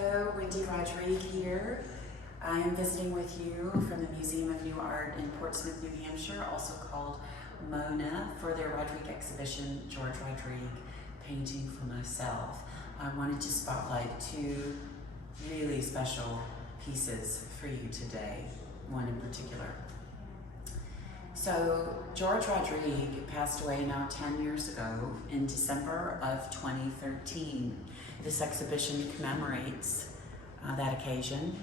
Hello, Wendy Rodrigue here. I am visiting with you from the Museum of New Art in Portsmouth, New Hampshire, also called Mona, for their Rodrigue exhibition, George Rodrigue, Painting for Myself. I wanted to spotlight two really special pieces for you today, one in particular. So George Rodrigue passed away now 10 years ago in December of 2013. This exhibition commemorates that occasion,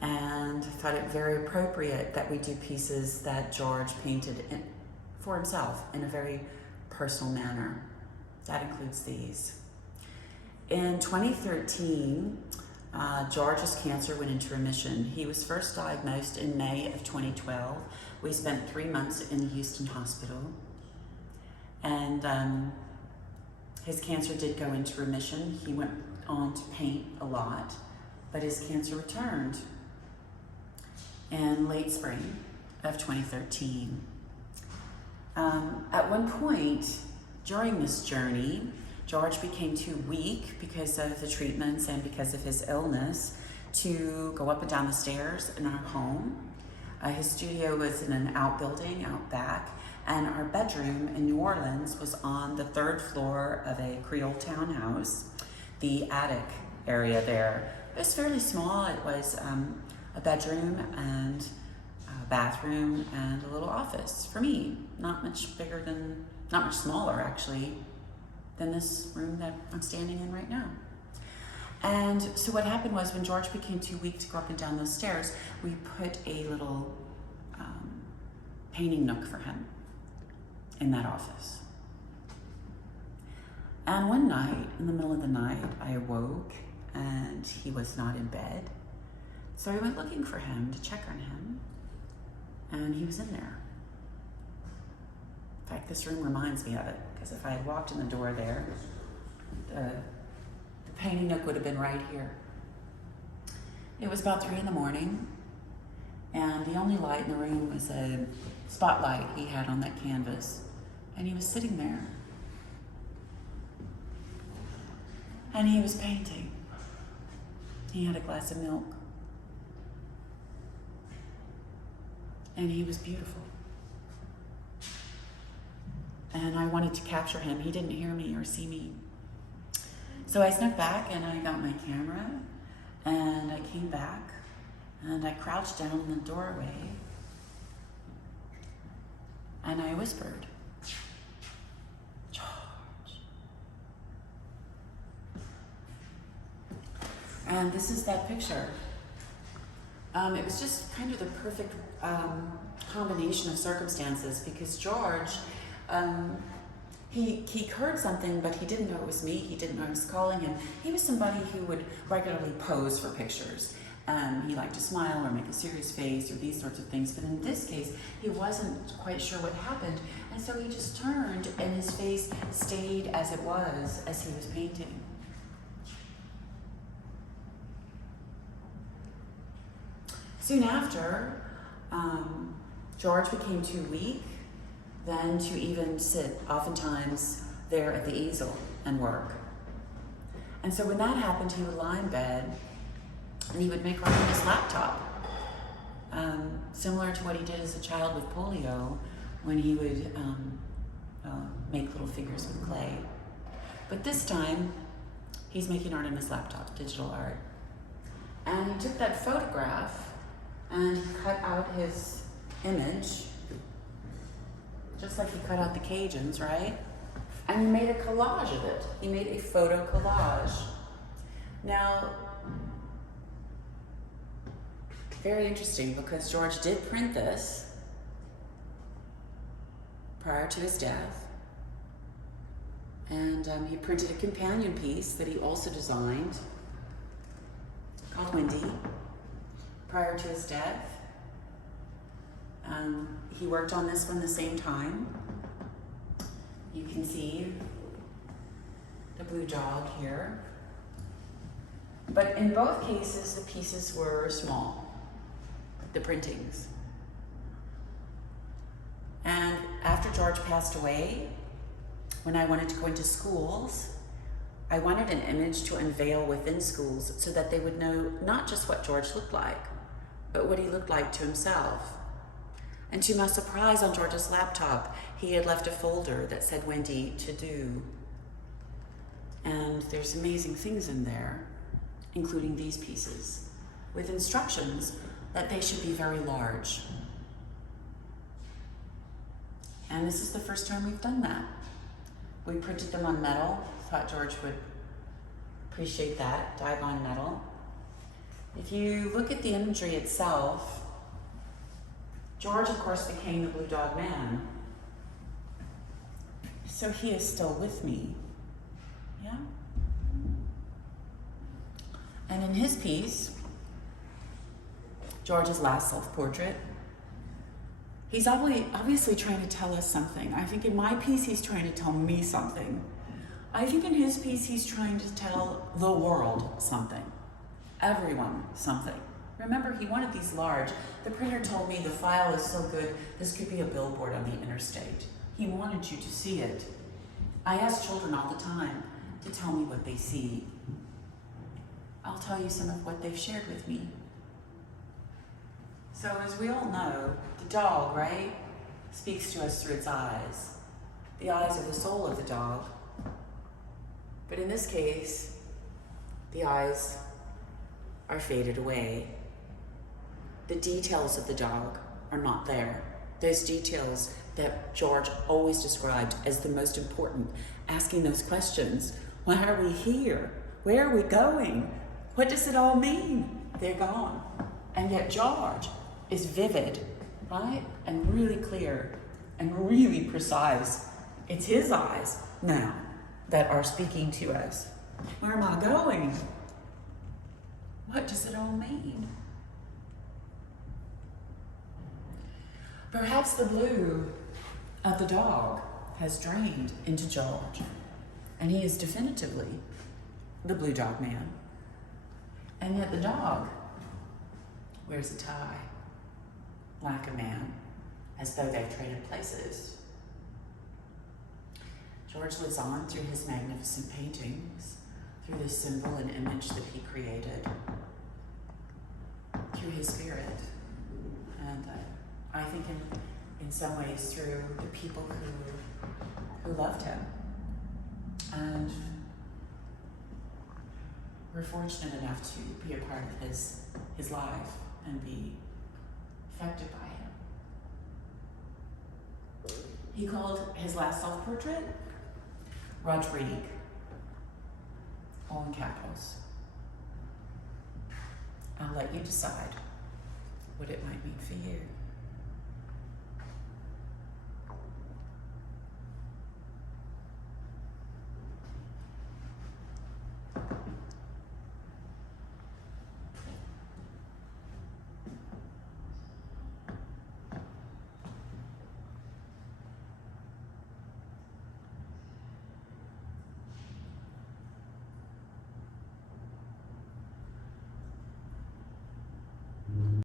and I thought it very appropriate that we do pieces that George painted for himself in a very personal manner. That includes these. In 2013, George's cancer went into remission. He was first diagnosed in May of 2012. We spent 3 months in the Houston hospital, and his cancer did go into remission. He went on to paint a lot, but his cancer returned in late spring of 2013. At one point during this journey, George became too weak because of the treatments and because of his illness to go up and down the stairs in our home. His studio was in an outbuilding out back, and our bedroom in New Orleans was on the 3rd floor of a Creole townhouse, the attic area there. It was fairly small. It was a bedroom and a bathroom and a little office for me. Not much smaller actually than this room that I'm standing in right now. And so what happened was, when George became too weak to go up and down those stairs, we put a little painting nook for him in that office. And one night, in the middle of the night, I awoke and he was not in bed. So I went looking for him to check on him, and he was in there. In fact, this room reminds me of it, because if I had walked in the door there, the painting nook would have been right here. It was about 3 in the morning, and the only light in the room was a spotlight he had on that canvas, and he was sitting there. And he was painting. He had a glass of milk. And he was beautiful. And I wanted to capture him. He didn't hear me or see me. So I snuck back and I got my camera, and I came back and I crouched down in the doorway and I whispered, "George." And this is that picture. It was just kind of the perfect combination of circumstances, because George, he heard something, but he didn't know it was me. He didn't know I was calling him. He was somebody who would regularly pose for pictures. He liked to smile or make a serious face or these sorts of things. But in this case, he wasn't quite sure what happened. And so he just turned, and his face stayed as it was as he was painting. Soon after, George became too weak then to even sit, oftentimes, there at the easel and work. And so when that happened, he would lie in bed and he would make art on his laptop, similar to what he did as a child with polio, when he would make little figures with clay. But this time, he's making art on his laptop, digital art. And he took that photograph and he cut out his image, just like he cut out the Cajuns, right? And he made a collage of it. He made a photo collage. Now, very interesting, because George did print this prior to his death. And he printed a companion piece that he also designed called Wendy prior to his death. He worked on this one the same time. You can see the blue dog here. But in both cases, the pieces were small, the printings. And after George passed away, when I wanted to go into schools, I wanted an image to unveil within schools so that they would know not just what George looked like, but what he looked like to himself. And to my surprise, on George's laptop, he had left a folder that said Wendy to do. And there's amazing things in there, including these pieces, with instructions that they should be very large. And this is the first time we've done that. We printed them on metal. Thought George would appreciate that, Dibond metal. If you look at the imagery itself, George, of course, became the Blue Dog Man. So he is still with me, yeah? And in his piece, George's last self-portrait, he's obviously trying to tell us something. I think in my piece, he's trying to tell me something. I think in his piece, he's trying to tell the world something, everyone something. Remember, he wanted these large. The printer told me the file is so good, this could be a billboard on the interstate. He wanted you to see it. I ask children all the time to tell me what they see. I'll tell you some of what they've shared with me. So as we all know, the dog, right, speaks to us through its eyes. The eyes are the soul of the dog. But in this case, the eyes are faded away. The details of the dog are not there. Those details that George always described as the most important, asking those questions. Why are we here? Where are we going? What does it all mean? They're gone. And yet George is vivid, right? And really clear and really precise. It's his eyes now that are speaking to us. Where am I going? What does it all mean? Perhaps the blue of the dog has drained into George, and he is definitively the Blue Dog Man. And yet the dog wears a tie, like a man, as though they've traded places. George lives on through his magnificent paintings, through the symbol and image that he created, through his spirit, and I think in some ways through the people who loved him. And we're fortunate enough to be a part of his life and be affected by him. He called his last self-portrait Rodrigue, all in capitals. I'll let you decide what it might mean for you.